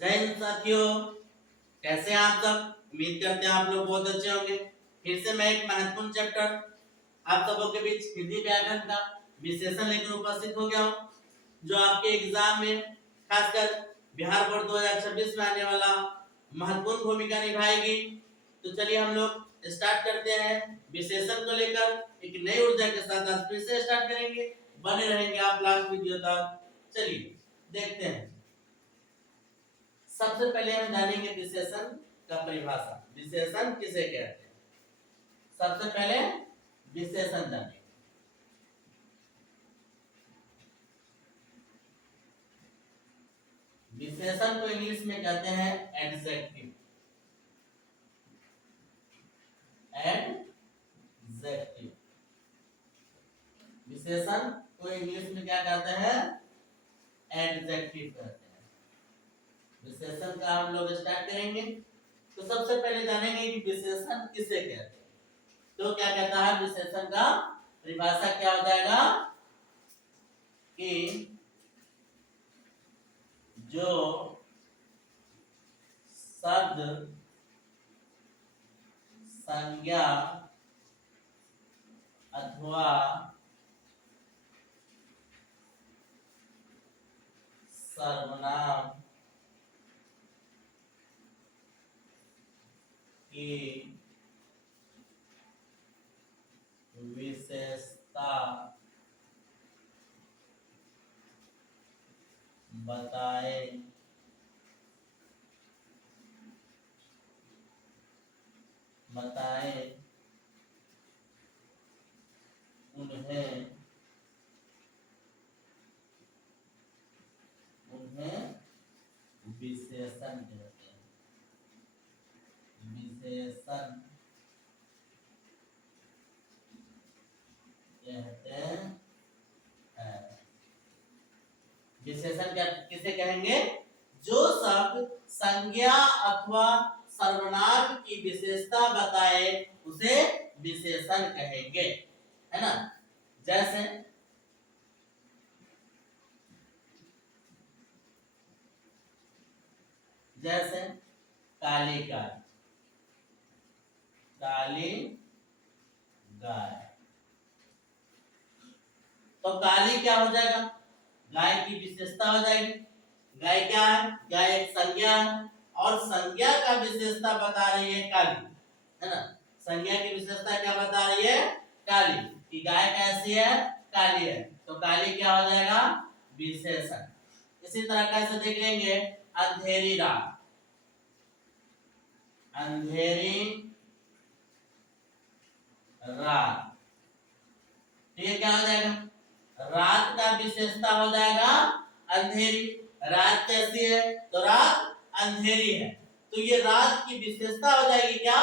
जय हिंद साथियों, कैसे हैं आप सब। उम्मीद करते हैं आप लोग बहुत अच्छे होंगे। फिर से मैं एक महत्वपूर्ण चैप्टर आप सबों के बीच हिंदी व्याकरण का विशेषण लेकर उपस्थित हो गया हूँ, जो आपके एग्जाम में खासकर बिहार बोर्ड 2026 में आने वाला महत्वपूर्ण भूमिका निभाएगी। तो चलिए हम लोग स्टार्ट करते हैं। विशेषण को लेकर एक नई ऊर्जा के साथ आज फिर से स्टार्ट करेंगे। बने रहेंगे आप लास्ट वीडियो तक। चलिए देखते हैं। सबसे पहले हम जानेंगे विशेषण का परिभाषा। विशेषण किसे कहते हैं, सबसे पहले विशेषण जानेंगे। विशेषण को इंग्लिश में कहते हैं एडजेक्टिव। एडजेक्टिव विशेषण को इंग्लिश में क्या कहते हैं, एडजेक्टिव कहते हैं। विशेषण का हम लोग स्टार्ट करेंगे। तो सबसे पहले जानेंगे कि विशेषण किसे कहते हैं। तो क्या कहता है विशेषण का परिभाषा, क्या हो जाएगा कि जो शब्द संज्ञा अथवा सर्वनाम की विशेषता बताए उन्हें विशेषण कहते हैं। विशेषण कहते हैं। विशेषण क्या किसे कहेंगे, जो शब्द संज्ञा अथवा सर्वनाम की विशेषता बताए उसे विशेषण कहेंगे, है ना। जैसे जैसे काली गाय, काली गाय। तो काली क्या हो जाएगा, गाय की विशेषता हो जाएगी। गाय क्या है, गाय एक संज्ञा है और संज्ञा का विशेषता बता रही है काली, है ना। संज्ञा की विशेषता क्या बता रही है, काली, कि गाय कैसी है, काली है। तो काली क्या हो जाएगा, विशेषण। इसी तरह कैसे देख लेंगे, अंधेरी रात, अंधेरी रात। तो ये क्या हो जाएगा, रात का विशेषता हो जाएगा अंधेरी। रात कैसी है, तो रात अंधेरी है, तो ये रात की विशेषता हो जाएगी क्या,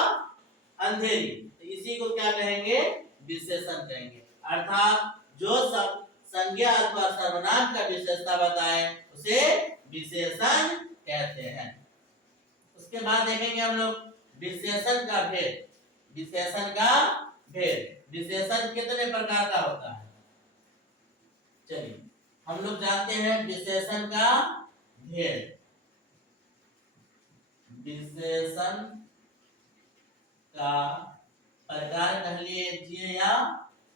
अंधेरी। तो इसी को क्या कहेंगे, विशेषण कहेंगे। अर्थात जो सब संज्ञा अथवा सर्वनाम का विशेषता बताए उसे विशेषण कहते हैं। उसके बाद देखेंगे हम लोग विशेषण का भेद। विशेषण का भेद, विशेषण कितने प्रकार का होता है। चलिए हम लोग जानते हैं विशेषण का भेद। विशेषण का प्रकार कह लीजिए या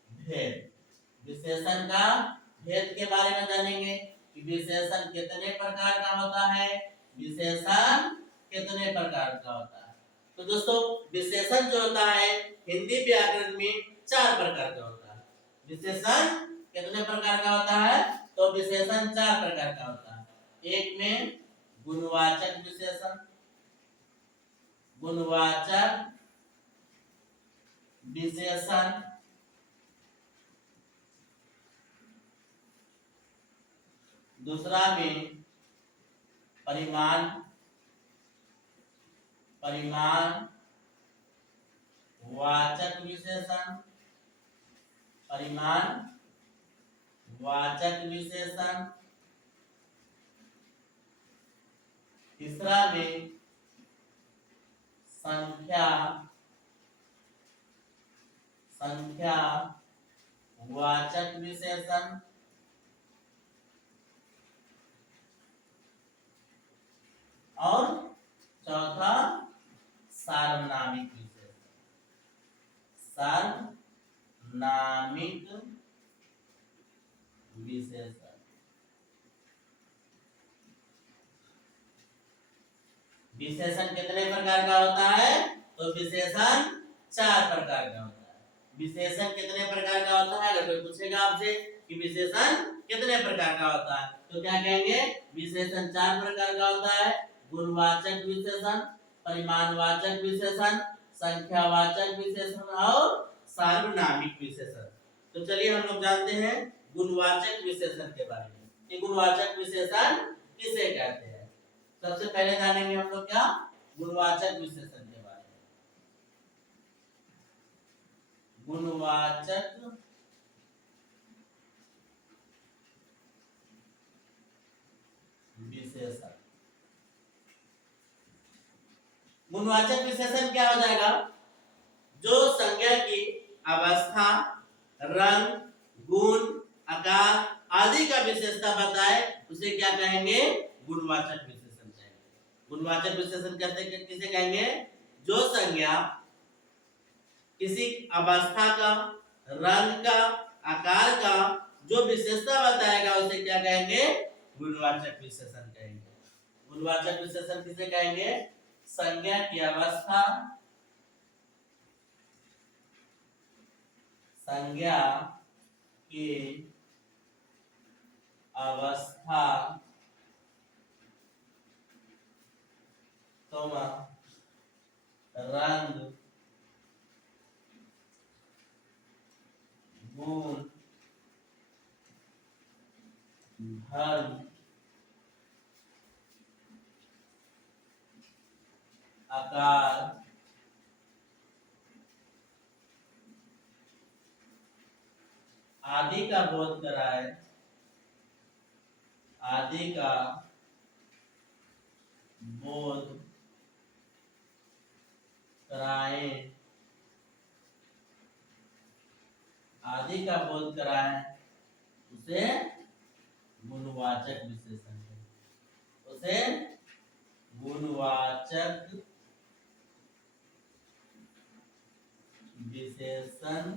भेद। विशेषण का भेद के बारे में जानेंगे कि विशेषण कितने प्रकार का होता है, विशेषण कितने प्रकार का होता है। तो दोस्तों विशेषण जो होता है हिंदी व्याकरण में 4 प्रकार का होता है। विशेषण कितने प्रकार का होता है, तो विशेषण 4 प्रकार का होता है। एक में गुणवाचक विशेषण, गुणवाचक विशेषण। दूसरा में परिमाण, परिमाण वाचक विशेषण, परिमाण वाचक विशेषण। तीसरा में संख्या, संख्या वाचक विशेषण। विशेषण कितने प्रकार का होता है? तो विशेषण 4 प्रकार का होता है। विशेषण कितने प्रकार का होता है? अगर कोई पूछेगा आपसे कि विशेषण कितने प्रकार का होता है, तो क्या कहेंगे? विशेषण 4 प्रकार का होता है। गुणवाचक विशेषण, परिमाणवाचक विशेषण, संख्यावाचक विशेषण और सार्वनामिक विशेषण। तो चलिए हम लोग जानते हैं गुणवाचक विशेषण के बारे में कि गुणवाचक विशेषण किसे कहते हैं। सबसे पहले जानेंगे हम लोग क्या? गुणवाचक विशेषण के बारे में। गुणवाचक विशेषण। गुणवाचक विशेषण क्या हो जाएगा? जो संज्ञा की अवस्था, रंग, गुण, आकार आदि का विशेषता बताए उसे क्या कहेंगे? गुणवाचक विशेषण कहेंगे। गुणवाचक विशेषण किसे कहेंगे? जो संज्ञा किसी अवस्था का, रंग का, आकार का जो विशेषता बताएगा उसे क्या कहेंगे? गुणवाचक विशेषण कहेंगे। गुणवाचक विशेषण किसे कहेंगे? संज्ञा की अवस्था, संज्ञा की अवस्था, रंग, गुण, धर्म, आकार आदि का बोध कराए, आदि का बोध कराए, आदि का बोध कराए उसे गुणवाचक विशेषण कहते हैं। उसे गुणवाचक विशेषण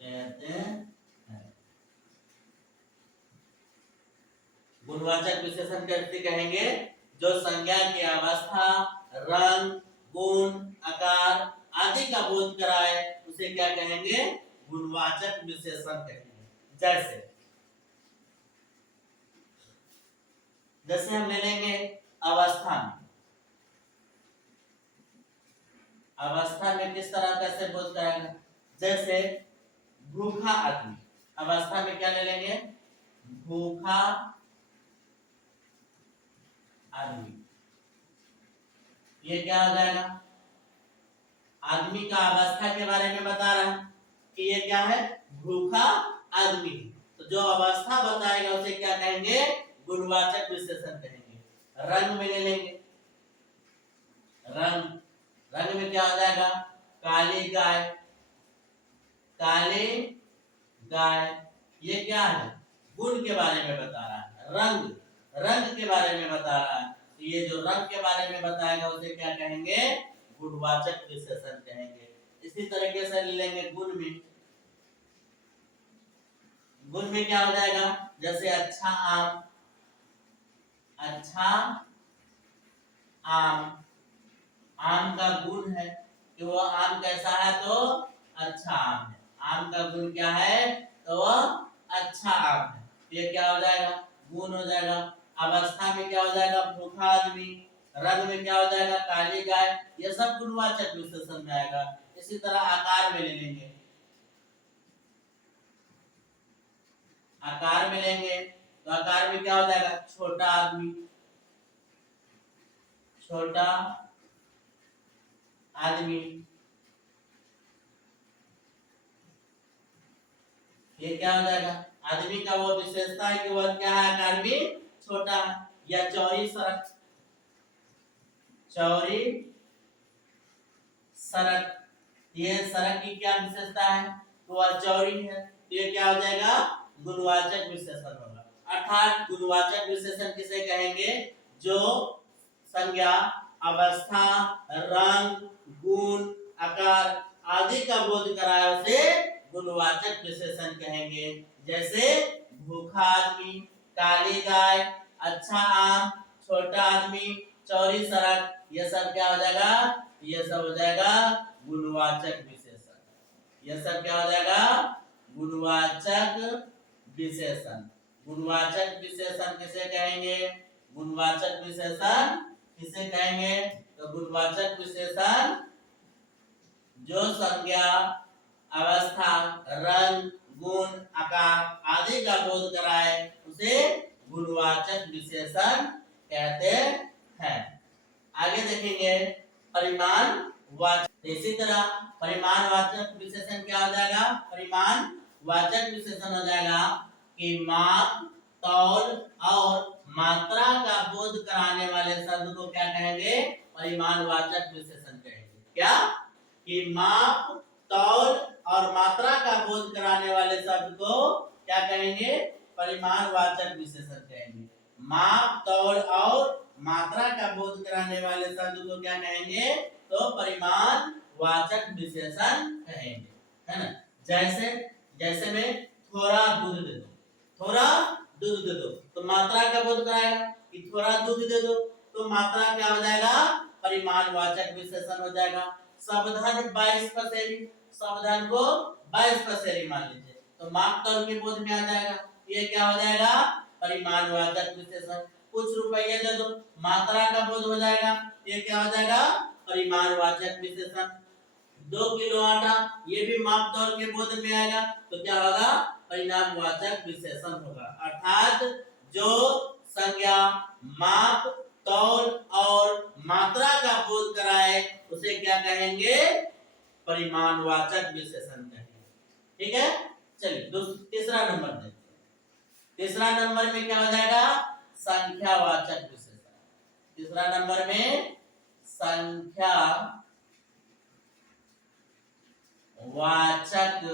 कहते हैं। गुणवाचक विशेषण कैसे कहेंगे? जो संज्ञा की अवस्था, रंग, गुण, आकार आदि का बोध कराए उसे क्या कहेंगे? गुणवाचक विशेषण कहेंगे। जैसे हम ले लेंगे अवस्था में। अवस्था में किस तरह कैसे बोध कराएगा? जैसे भूखा आदमी, अवस्था में क्या ले लेंगे? भूखा आदमी। ये क्या हो जाएगा? आदमी का अवस्था के बारे में बता रहा है कि ये क्या है? भूखा आदमी। तो जो अवस्था बताएगा उसे क्या कहेंगे? गुणवाचक विशेषण कहेंगे। रंग में ले लेंगे। रंग में क्या हो जाएगा? काली गाय, काली गाय। ये क्या है? गुण के बारे में बता रहा है। रंग के बारे में बता रहा है। तो ये जो रंग के बारे में बताएगा उसे क्या कहेंगे? गुणवाचक विशेषण कहेंगे। इसी तरीके से ले लेंगे गुण में। गुण में क्या हो जाएगा? जैसे अच्छा आम, अच्छा आम। आम का गुण है कि वो आम कैसा है? तो अच्छा आम है। आम का गुण क्या है? तो वह अच्छा आम है। ये क्या हो जाएगा? गुण हो जाएगा। अवस्था में क्या हो जाएगा? भूखा आदमी। रंग में क्या हो जाएगा? काली गाय। ये सब गुणवाचक विशेषण में आएगा। इसी तरह आकार में ले लेंगे। आकार में लेंगे तो आकार में क्या हो जाएगा? छोटा आदमी, छोटा आदमी। ये क्या हो जाएगा? आदमी का वो विशेषता है कि वह क्या है? आकार में छोटा। या चौड़ी सड़क, चौड़ी सड़क। ये सड़क की क्या विशेषता है? तो वह चौड़ी है। तो ये क्या हो जाएगा? गुणवाचक विशेषण होगा। अर्थात गुणवाचक विशेषण किसे कहेंगे? जो संज्ञा, अवस्था, रंग, गुण, आकार आदि का बोध कराए उसे गुणवाचक विशेषण कहेंगे। जैसे भूखा आदमी, काली गाय, अच्छा आम, छोटा आदमी, चौड़ी सड़क, ये सब क्या हो जाएगा? ये सब हो जाएगा गुणवाचक विशेषण। ये सब क्या हो जाएगा? गुणवाचक विशेषण। गुणवाचक विशेषण किसे कहेंगे? गुणवाचक विशेषण किसे कहेंगे? तो गुणवाचक विशेषण जो संज्ञा, अवस्था, रंग, गुण, आकार आदि का बोध कराए उसे गुणवाचक विशेषण कहते हैं। आगे देखेंगे परिमाण वाचक। इसी तरह परिमाण वाचक विशेषण क्या हो जाएगा? परिमाण वाचक विशेषण हो जाएगा कि माप, तौल और मात्रा का बोध कराने वाले शब्द को क्या कहेंगे? परिमाणवाचक विशेषण कहेंगे। क्या? कि माप, तौल और मात्रा का बोध कराने वाले शब्द को क्या कहेंगे? परिमाणवाचक विशेषण कहेंगे। माप, तौल और मात्रा का बोध कराने वाले शब्द को क्या कहेंगे? तो परिमाणवाचक विशेषण कहेंगे, है ना? जैसे जैसे में थोड़ा दूध दे दो, थोड़ा दूध दे दो, तो मात्रा का बोध कराएगा कि थोड़ा दूध दे दो, तो मात्रा क्या हो जाएगा? परिमाणवाचक विशेषण हो जाएगा। सावधान 22 पसेरी, सावधान को 22 पसेरी मान लीजिए, तो माप तौल के बोध में आ जाएगा। ये क्या हो जाएगा? परिमाणवाचक विशेषण। कुछ रुपये दे दो, मात्रा का बोध हो जाएगा, ये क्या हो जाएगा? परिमाणवाचक विशेषण। 2 किलो आटा, ये भी माप तौल के बोध में आएगा, तो क्या होगा? परिमाणवाचक विशेषण होगा। अर्थात जो संज्ञा, माप, तौल और मात्रा का बोध कराए उसे क्या कहेंगे? परिमाणवाचक विशेषण कहेंगे। ठीक है, चलिए तीसरा नंबर देखते हैं। तीसरा नंबर में क्या हो जाएगा? संख्यावाचक विशेषण। तीसरा नंबर में संख्या वाचक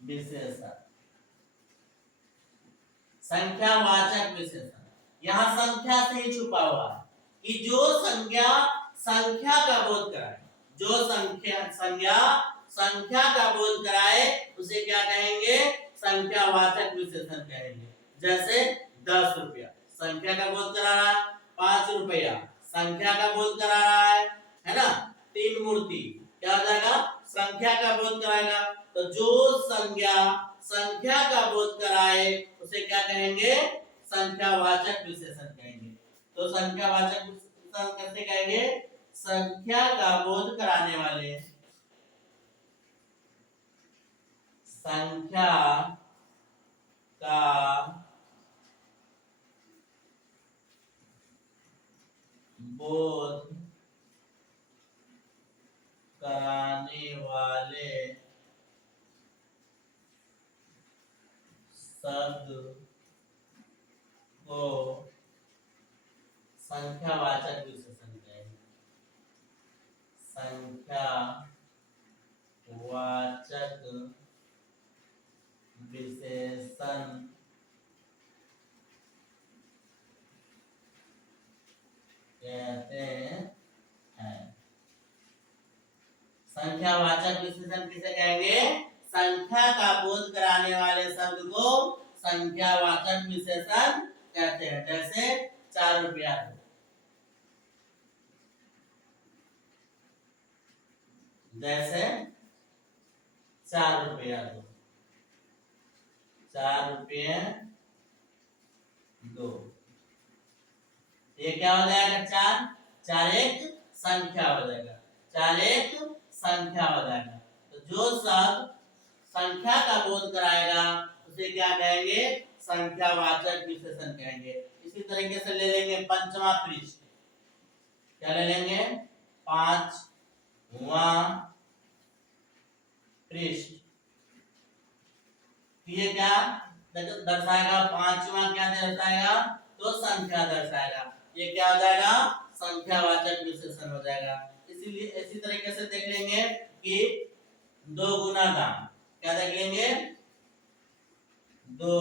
विशेषण। संख्यावाचक विशेषण यहां संख्या से ही छुपा हुआ है कि जो संज्ञा संख्या का बोध कराए, जो संज्ञा संख्या का बोध कराए उसे क्या कहेंगे? संख्यावाचक विशेषण कहेंगे। जैसे 10 रुपया संख्या का बोध करा रहा है, 5 रुपया संख्या का बोध करा रहा है ना? 3 मूर्ति क्या हो जाएगा? संख्या का बोध कराएगा। तो जो संज्ञा संख्या का बोध कराए उसे क्या कहेंगे? संख्यावाचक विशेषण कहेंगे। तो संख्यावाचक विशेषण कैसे कहेंगे? संख्या का बोध कराने वाले, संख्या का बोध कराने वाले शब्द को संख्यावाचक विशेषण कहेंगे। संख्यावाचक विशेषण कहते हैं। संख्यावाचक विशेषण किसे कहेंगे? संख्या का बोध कराने वाले शब्द को संख्यावाचक विशेषण कहते हैं। जैसे 4 रुपया, जैसे 4 रुपया दो, 4 रुपये दो, ये क्या हो जाएगा? 4 4 एक संख्या हो जाएगा, 4 एक संख्या हो जाएगा। तो जो शब्द संख्या का बोध कराएगा उसे क्या कहेंगे? संख्यावाचक विशेषण कहेंगे। इसी तरीके से ले लेंगे पंचवा पृष्ठ, क्या ले लेंगे? 5वां पृष्ठ। ये क्या दर्शाएगा? 5वां क्या दर्शाएगा? तो संख्या दर्शाएगा। ये क्या हो जाएगा? संख्यावाचक विशेषण हो जाएगा। इसीलिए इसी तरीके से देख लेंगे कि 2 गुना दाम, क्या देख लेंगे? 2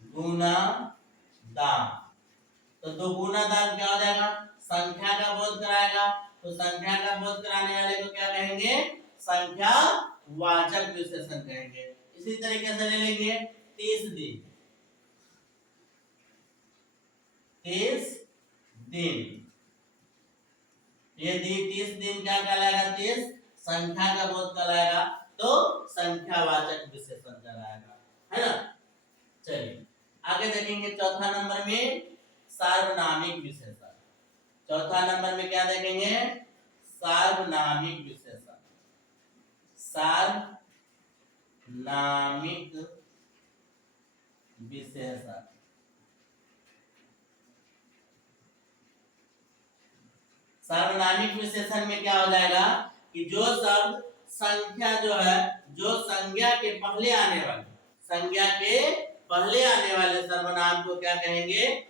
गुना दाम। तो 2 गुना दाम क्या हो जाएगा? संख्या का बोध कराएगा। तो संख्या का बोध कराने वाले को क्या कहेंगे? संख्यावाचक विशेषण कहेंगे। इसी तरीके से ले लेंगे 30 दिन, 30 दिन। ये 30 दिन क्या कहलाएगा? 30 संख्या का बोध कहलाएगा, तो संख्यावाचक विशेषण कहलाएगा, है ना। चलिए आगे देखेंगे चौथा नंबर में सार्वनामिक विशेषण। चौथा नंबर में क्या देखेंगे? सार्वनामिक विशेषण। सार्वनामिक विशेषण। सार्वनामिक विशेषण में क्या हो जाएगा कि जो शब्द संख्या जो है, जो संज्ञा के पहले आने वाले, संज्ञा के पहले आने वाले सर्वनाम को क्या कहेंगे?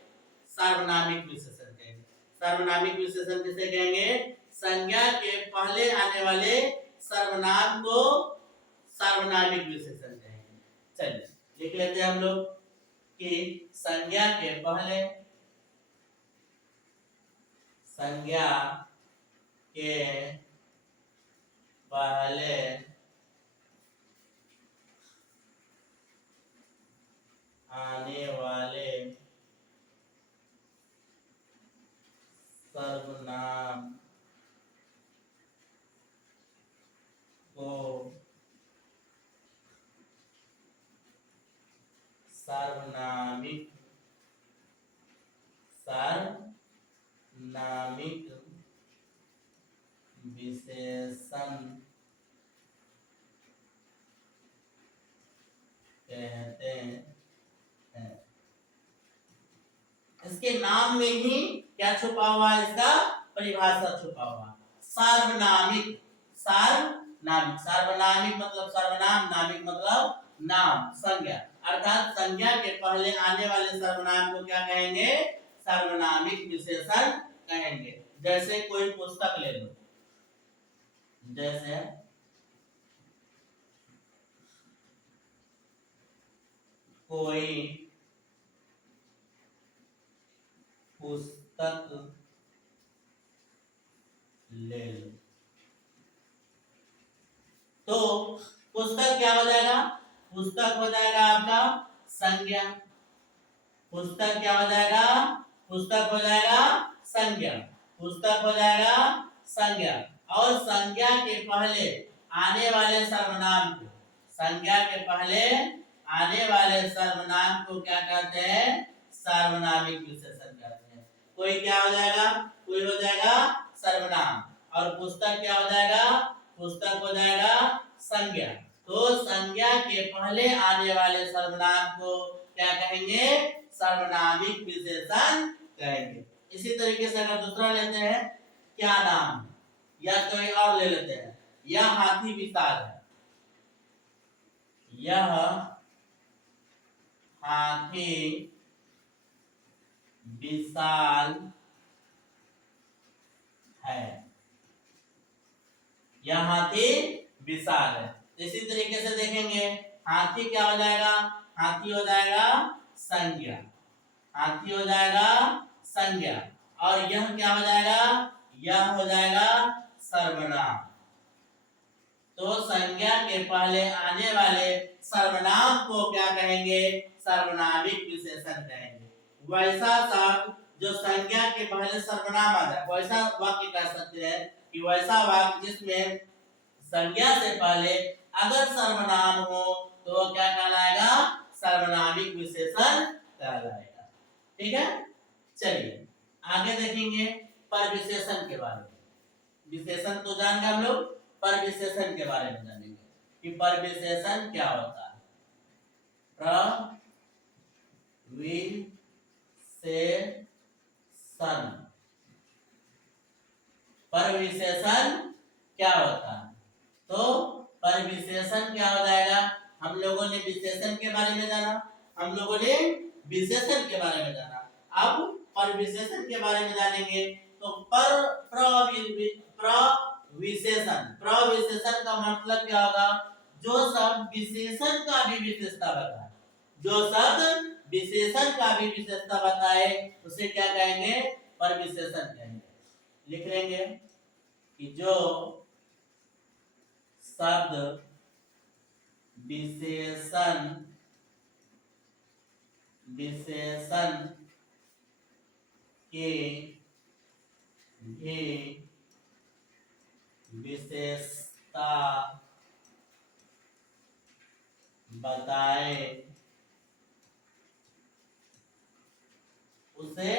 सार्वनामिक विशेषण कहेंगे। सार्वनामिक विशेषण किसे कहेंगे? संज्ञा के पहले आने वाले सर्वनाम को सार्वनामिक विशेषण कहेंगे। चलिए लिख लेते हैं हम लोग कि संज्ञा के पहले, संज्ञा के पहले आने वाले सर्वनाम को सार्वनामिक विशेषण कहते हैं। इसके नाम में ही क्या छुपा हुआ है? इसका परिभाषा छुपा हुआ। सार्वनामिक, सार्वनामिक, सार्वनामिक मतलब सर्वनाम, नामिक मतलब नाम, संज्ञा, अर्थात संज्ञा के पहले आने वाले सर्वनाम को क्या कहेंगे? सार्वनामिक विशेषण कहेंगे। जैसे कोई पुस्तक ले लो, जैसे कोई पुस्तक ले लो, तो पुस्तक क्या हो जाएगा? पुस्तक हो जाएगा आपका संज्ञा। पुस्तक क्या हो जाएगा? पुस्तक हो जाएगा संज्ञा। पुस्तक हो जाएगा संज्ञा। और संज्ञा के पहले आने वाले सर्वनाम को, संज्ञा के पहले आने वाले सर्वनाम को क्या कहते हैं? सार्वनामिक विशेषण कहते हैं। कोई क्या हो जाएगा? कोई हो जाएगा सर्वनाम, और पुस्तक क्या हो जाएगा? पुस्तक हो जाएगा संज्ञा। तो संज्ञा के पहले आने वाले सर्वनाम को क्या कहेंगे? सार्वनामिक विशेषण कहेंगे। इसी तरीके से अगर दूसरा लेते हैं, क्या नाम, या कोई और ले लेते हैं, यह हाथी विशाल है, यह हाथी विशाल है, यह हाथी विशाल है। इसी तरीके से देखेंगे, हाथी क्या हो जाएगा? हाथी हो जाएगा संज्ञा, हाथी हो जाएगा संज्ञा, और यह क्या हो जाएगा? यह हो जाएगा सर्वनाम। तो संज्ञा के पहले आने वाले सर्वनाम को क्या कहेंगे? सार्वनामिक विशेषण कहेंगे। वैसा शब्द जो संज्ञा के पहले सर्वनाम आ जाए, वैसा वाक्य कह सकते हैं कि वैसा वाक्य जिसमें संज्ञा से पहले अगर सर्वनाम हो तो वो क्या कहलाएगा? सार्वनामिक विशेषण कहलाएगा। ठीक है, चलिए आगे देखेंगे परविशेषण के बारे में। विशेषण तो जान गए हम लोग, परविशेषण के बारे में जानेंगे कि परविशेषण क्या होता है। परविशेषण क्या होता है? तो परविशेषण क्या हो जाएगा? हम लोगों ने विशेषण के बारे में जाना, हम लोगों ने विशेषण के बारे में जाना, अब परविशेषण के बारे में जानेंगे। तो प्रविशेषण का मतलब क्या होगा? जो शब्द विशेषण का भी विशेषता बताए, जो शब्द विशेषण का भी विशेषता बताए उसे क्या कहेंगे? परविशेषण कहेंगे। लिख लेंगे कि जो शब्द विशेषण विशेषण के भी विशेषता बताए उसे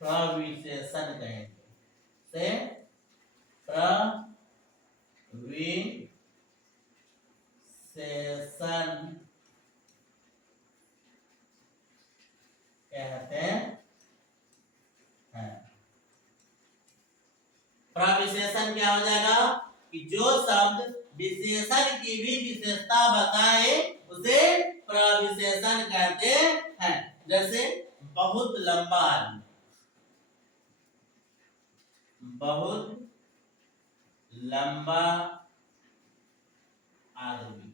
प्रविशेषण कहेंगे। से प्रविशेषण कहते हैं। प्रविशेषण क्या हो जाएगा कि जो शब्द विशेषण की भी विशेषता बताए उसे प्रविशेषण कहते हैं। जैसे बहुत लंबा आदमी, बहुत लंबा आदमी।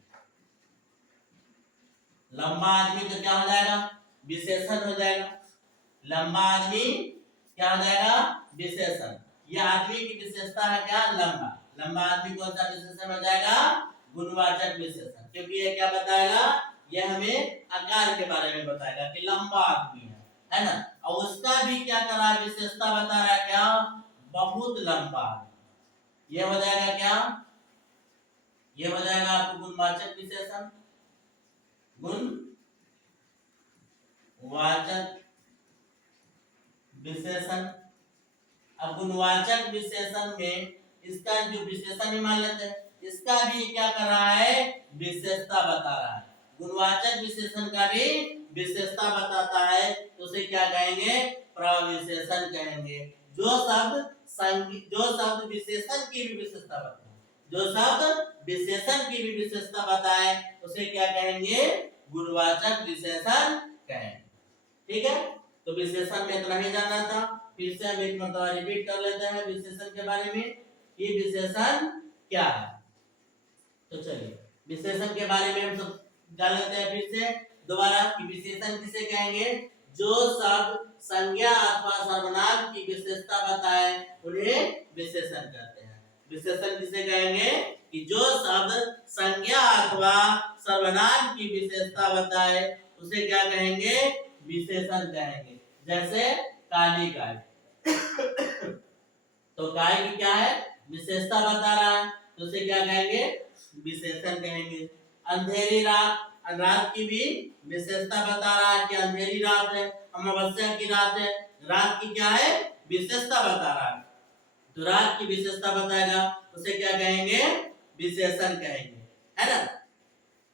लंबा आदमी तो क्या हो जाएगा, विशेषण हो जाएगा। लंबा आदमी क्या हो जाएगा, विशेषण। यह आदमी की विशेषता है क्या, लंबा। लंबा आदमी कौन सा विशेषण हो जाएगा, गुणवाचक विशेषण। क्योंकि ये क्या बताएगा, यह हमें आकार के बारे में बताएगा कि लंबा आदमी है ना। और उसका भी क्या कर रहा है, विशेषता बता रहा है क्या, बहुत लंबा आदमी। ये हो जाएगा क्या, ये हो जाएगा आपको गुणवाचक विशेषण। गुणवाचक विशेषण। अब गुणवाचक विशेषण में इसका जो विशेषण ही मान लेते हैं, इसका भी क्या कर रहा है, विशेषता बता रहा है। गुणवाचक विशेषण का भी विशेषता बताता है तो उसे क्या कहेंगे, प्रविशेषण कहेंगे। जो शब्द विशेषण की भी विशेषता बताए, जो शब्द विशेषण की भी विशेषता बताए उसे क्या कहेंगे, गुणवाचक विशेषण कहेंगे। ठीक है, तो विशेषण में इतना ही जानना था। फिर से हम एक मरतबा रिपीट कर लेते हैं विशेषण के बारे में, ये विशेषण क्या है। तो चलिए विशेषण के बारे में हम सब जान लेते हैं फिर से दोबारा कि विशेषण किसे कहेंगे, जो शब्द संज्ञा अथवा सर्वनाम की विशेषता बताए उन्हें विशेषण कहते हैं। विशेषण किसे कहेंगे कि जो शब्द संज्ञा अथवा सर्वनाम की विशेषता बताए उसे क्या कहेंगे, विशेषण कहेंगे। जैसे काली गाय तो गाय की क्या है, विशेषता बता रहा है तो उसे क्या कहेंगे, विशेषण कहेंगे। अंधेरी रात, रात की भी विशेषता बता रहा है कि अंधेरी रात है, अमावस्या की रात है। रात की क्या है, विशेषता बता रहा है तो रात की विशेषता बताएगा उसे क्या कहेंगे, विशेषण कहेंगे, है ना।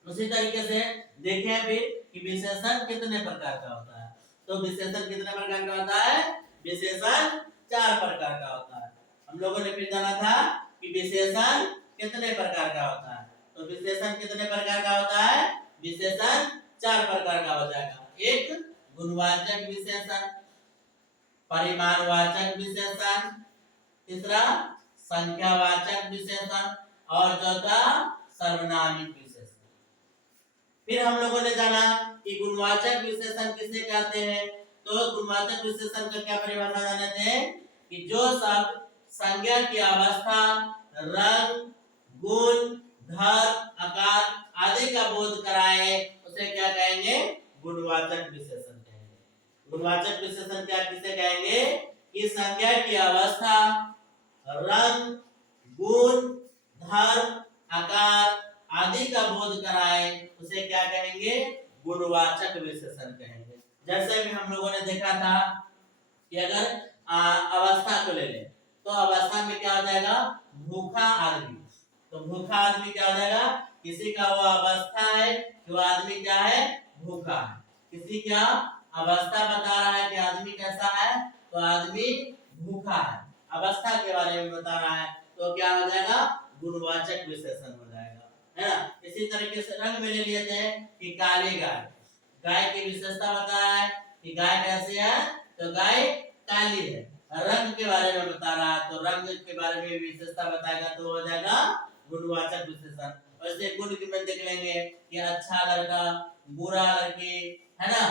उसी तरीके से देखें फिर कि विशेषण कितने प्रकार का होता है। तो विशेषण कितने प्रकार का होता है, विशेषण 4 प्रकार का होता है। हम लोगों ने फिर जाना था कि विशेषण कितने प्रकार का होता है। तो विशेषण कितने प्रकार का होता है, विशेषण 4 प्रकार का हो जाएगा। एक गुणवाचक विशेषण, परिमाणवाचक विशेषण, तीसरा संख्यावाचक विशेषण और चौथा सर्वनामिक विशेषण। फिर हम लोगों ने जाना कि गुणवाचक विशेषण किसे कहते हैं। तो गुणवाचक विशेषण का क्या परिभाषा जानते हैं कि जो शब्द संज्ञा की अवस्था, रंग, गुण, धर्म, आकार आदि का बोध कराए उसे क्या कहेंगे, गुणवाचक विशेषण कहेंगे। गुणवाचक विशेषण क्या किसे कहेंगे कि संज्ञा की अवस्था, रंग, गुण, धर्म, आकार आदि का बोध कराए उसे क्या कहेंगे, गुणवाचक विशेषण कहेंगे। जैसे भी हम लोगों ने देखा था कि अगर अवस्था को ले लें तो अवस्था में क्या हो जाएगा, भूखा आदमी। तो भूखा आदमी क्या हो जाएगा, किसी का वो अवस्था है कि वो आदमी क्या है, भूखा है। किसी का अवस्था बता रहा है कि आदमी कैसा है, तो आदमी भूखा है, अवस्था के बारे में बता रहा है तो क्या हो जाएगा, गुणवाचक विशेषण हो जाएगा, है ना। इसी तरीके से रंग में ले लेते हैं कि काली गाय, गाय की विशेषता बता रहा है कि गाय कैसी है, तो गाय काली है। रंग के बारे में बता रहा है तो रंग के बारे में विशेषता बताएगा तो हो जाएगा गुणवाचक विशेषण। वैसे गुण की में देख लेंगे कि अच्छा लड़का, बुरा लड़की, है ना,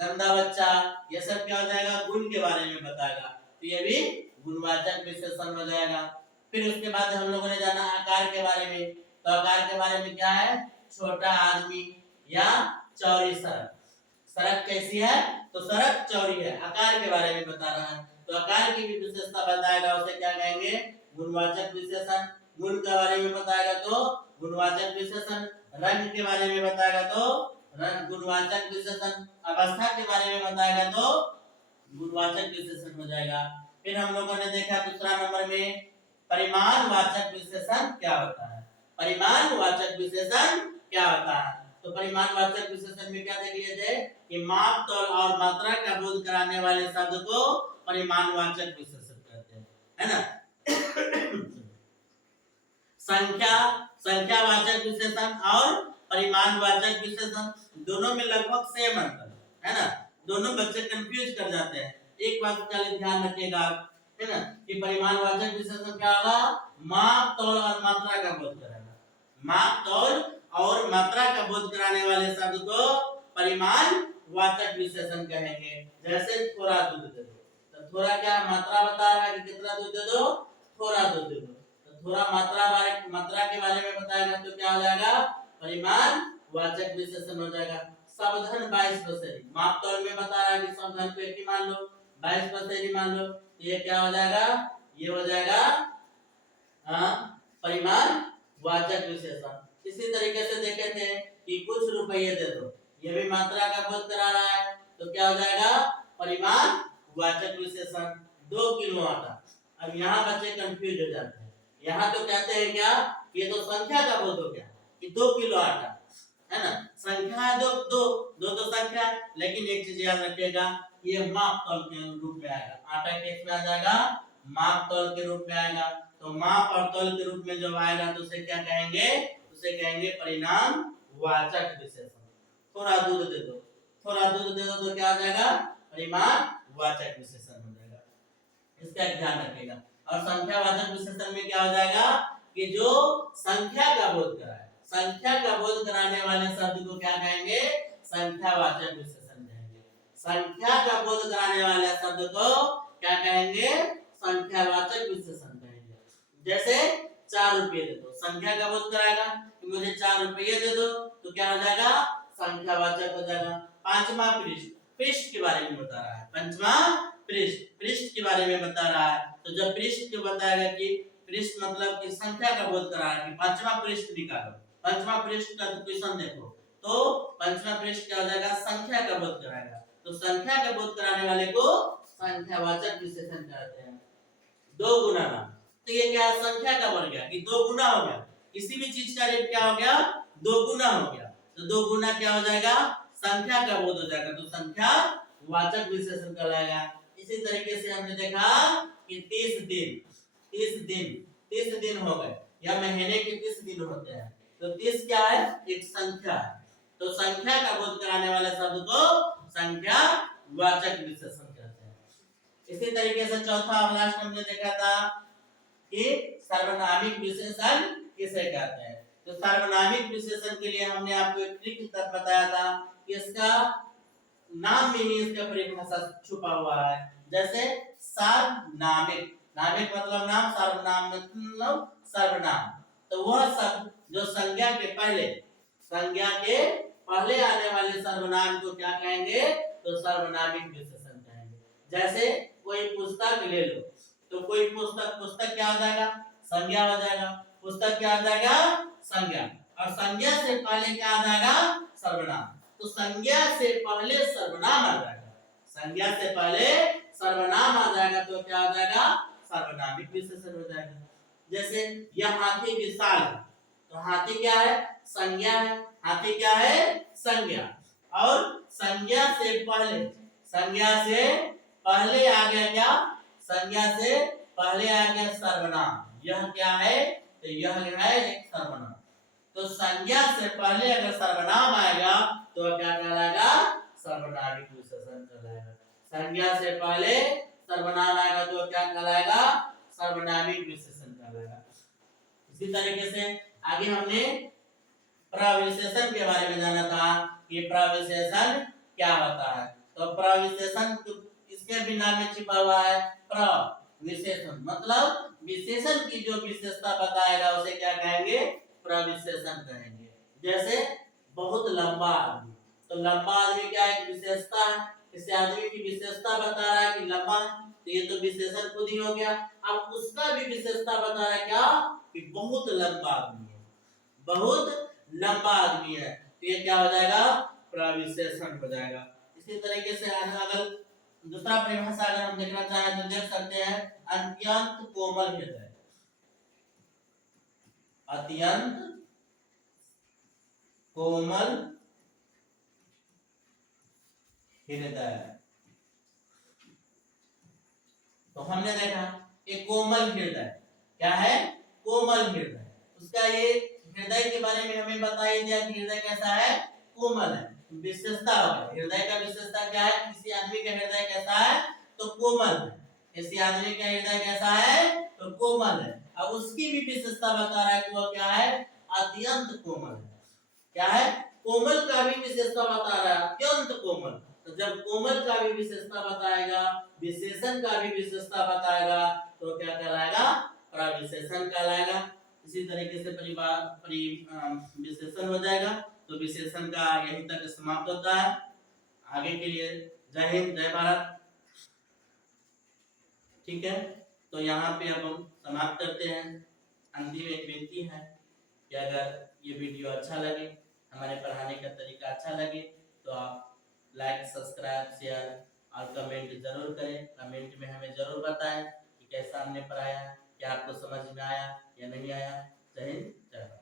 गंदा बच्चा, ये सब क्या हो जाएगा, गुण के बारे में बताएगा तो ये भी गुणवाचक विशेषण हो जाएगा। फिर उसके बाद हम लोगों ने जाना आकार के बारे में। तो तो आकार के बारे में क्या है, छोटा आदमी या चौड़ी सड़क। सड़क कैसी है, तो सड़क चौड़ी है, आकार के बारे में बता रहा है। तो आकार की भी विशेषता बताएगा, उसे क्या कहेंगे, गुणवाचक विशेषण। गुण के बारे में बताएगा तो गुणवाचक विशेषण। रंग के बारे में बताएगा तो रंग गुणवाचक विशेषण। अवस्था के बारे में बताएगा तो गुणवाचक विशेषण हो जाएगा। फिर हम लोगों ने देखा दूसरा नंबर में परिमाणवाचक विशेषण क्या होता है। परिमाणवाचक विशेषण क्या होता है, तो परिमाणवाचक विशेषण में क्या देख लिए थे कि माप, तौल और मात्रा का बोध कराने वाले शब्द को परिमाणवाचक विशेषण कहते हैं, है ना। संख्यावाचक विशेषण और परिमाणवाचक विशेषण दोनों में लगभग सेम अंतर है ना। दोनों बच्चे कंफ्यूज कर जाते हैं। एक बात का ध्यान रखिएगा, है ना, कि परिमाणवाचक विशेषण क्या होगा, माप, तौल और मात्रा का बोध कराएगा। माप, तौल और मात्रा का बोध कराने वाले शब्द को परिमाणवाचक विशेषण कहेंगे। जैसे थोड़ा दूध दे दो, तो थोड़ा क्या मात्रा बता रहा है कि कितना दूध दे दो, थोड़ा दूध दे दो। तो थोड़ा मात्रा के बारे में बताएगा तो क्या हो जाएगा, परिमाणवाचक विशेषण हो जाएगा। सावधान 22 पसेरी, माप, तौल में बता रहा है कि सावधान को 1 मान लो, 22 पसेरी मान लो, ये क्या हो जाएगा, ये हो जाएगा परिमाणवाचक विशेषण। इसी तरीके से देखे थे कि कुछ रुपये दे दो, ये भी मात्रा का बोध करा रहा है, तो क्या हो जाएगा, परिमाणवाचक विशेषण। 2 किलो आटा। अब यहाँ बच्चे कंफ्यूज हो जाते हैं, यहाँ तो कहते हैं क्या, ये तो संख्या का बोध हो गया कि 2 किलो आटा, है ना, संख्या है दो तो संख्या, लेकिन एक चीज याद रखिएगा, ये माप, तौल के रूप में आएगा। आटा किस में आ जाएगा, माप, तौल के रूप में आएगा। तो माप और तौल के रूप में जब आएगा तो उसे क्या कहेंगे, उसे कहेंगे परिमाणवाचक विशेषण। थोड़ा दूध दे दो, थोड़ा दूध दे दो तो क्या आ जाएगा, परिमाणवाचक विशेषण हो जाएगा। इसका ध्यान रखिएगा। और संख्यावाचक विशेषण में क्या हो जाएगा कि जो संख्या का बोध कराए, संख्या का बोध कराने वाले शब्द को क्या कहेंगे, संख्यावाचक विशेषण कहेंगे। संख्या का बोध कराने वाले शब्द को क्या कहेंगे, संख्यावाचक विशेषण कहेंगे। जैसे 4 रुपये दे दो, संख्या का बोध कराएगा कि मुझे 4 रुपये दे दो, तो क्या हो जाएगा, संख्यावाचक हो जाएगा। पांचवा पृष्ठ, पृष्ठ के बारे में बता रहा है, पंचवा पृष्ठ, पृष्ठ के बारे में बता रहा है। तो जब पृष्ठ को बताएगा कि पृष्ठ मतलब कि संख्या का बोध करा रहा है कि पांचवा पृष्ठ निकालो, पांचवा पृष्ठ का क्वेश्चन देखो, तो पांचवा पृष्ठ क्या हो जाएगा, संख्या का बोध कराएगा। तो संख्या का बोध कराने वाले को संख्यावाचक विशेषण कहते हैं। 2 गुना नाम, तो ये क्या संख्या का बन गया कि 2 गुना हो गया, किसी भी चीज का रेट क्या हो गया, 2 गुना हो गया। तो 2 गुना क्या हो जाएगा, संख्या का बोध हो जाएगा, तो संख्यावाचक विशेषण कहलाएगा। इसी तरीके से हमने देखा कि 30 दिन हो गए, या महीने के 30 दिन होते हैं, तो 30 क्या है, एक संख्या है। तो संख्या का बोध कराने वाले शब्द को संख्यावाचक विशेषण कहते हैं। इसी तरीके से चौथा और लास्ट हमने देखा था कि सार्वनामिक विशेषण किसे कहते हैं। तो सार्वनामिक विशेषण के लिए हमने आपको एक ट्रिक तक बताया था कि इसका नाम में ही इसका परिभाषा छुपा हुआ है। जैसे सार्वनामिक, नामिक मतलब नाम, सर्वनाम मतलब सर्वनाम। तो वह शब्द जो संज्ञा के पहले आने वाले सर्वनाम को क्या कहेंगे, तो सर्वनामिक विशेषण कहेंगे। जैसे कोई पुस्तक ले लो, तो कोई पुस्तक क्या हो जाएगा, संज्ञा हो जाएगा। पुस्तक क्या हो जाएगा, संज्ञा। और संज्ञा से पहले क्या आ जाएगा, सर्वनाम। तो संज्ञा से पहले सर्वनाम आ जाएगा, संज्ञा से पहले सर्वनाम आ जाएगा तो क्या हो जाएगा, सार्वनामिक विशेषण हो जाएगा। जैसे यह हाथी विशाल है, तो हाथी क्या है, संज्ञा है, हाथी क्या है, संज्ञा। और संज्ञा से पहले आ गया क्या, संज्ञा से पहले आ गया सर्वनाम। यह क्या है, तो यह है एक सर्वनाम। तो संज्ञा से पहले अगर सर्वनाम आएगा तो क्या कहलाएगा, सर्वनामिक विशेषण कहलाएगा। संज्ञा से पहले सर्वनाम आएगा तो क्या कहलाएगा, सर्वनामिक विशेषण कहलाएगा। इसी तरीके से आगे हमने प्रविशेषण के बारे में जाना था कि प्रविशेषण क्या होता है। तो प्रविशेषण इसके भी नाम में छिपा हुआ है, प्रविशेषण मतलब विशेषण की जो विशेषता बताएगा उसे क्या कहेंगे, प्रविशेषण कहेंगे। जैसे बहुत लंबा आदमी, तो लंबा आदमी क्या एक विशेषता है, इस आदमी की विशेषता बता रहा है कि लंबा है, तो ये तो विशेषण खुद ही हो गया। अब उसका भी विशेषता बता रहा है क्या कि बहुत लंबा आदमी है, बहुत लंबा आदमी है, तो ये क्या हो जाएगा प्रविशेषण हो जाएगा। इसी तरीके से अगर दूसरा परिभाषा अगर हम देखना चाहें तो देख सकते हैं अत्यंत कोमल हृदय, अत्यंत कोमल हृदय। तो हमने देखा एक कोमल हृदय क्या है, कोमल हृदय, उसका ये हृदय के बारे में हमें बताया दिया कि हृदय कैसा है, कोमल है। विशेषता हृदय का विशेषता क्या है, किसी आदमी का हृदय कैसा है तो कोमल है, किसी आदमी का हृदय कैसा है तो कोमल है। अब उसकी भी विशेषता बता रहा है कि वो क्या है अत्यंत कोमल है, क्या है कोमल का भी विशेषता बता रहा है अत्यंत कोमल। तो जब कोमल का भी विशेषता बताएगा, विशेषण का भी विशेषता बताएगा, तो क्या कहलाएगा प्रविशेषण कहलाएगा। इसी तरीके से विशेषण हो जाएगा। तो विशेषण का यहीं तक समाप्त होता है। आगे के लिए जय हिंद जय भारत। ठीक है, तो यहाँ पे अब हम समाप्त करते हैं। अंतिम एक विनती है कि अगर ये वीडियो अच्छा लगे, हमारे पढ़ाने का तरीका अच्छा लगे, तो आप लाइक सब्सक्राइब शेयर और कमेंट जरूर करें। कमेंट में हमें जरूर बताएं कि कैसा हमने पढ़ाया, क्या आपको समझ में आया या नहीं आया। जय हिंद जय भारत।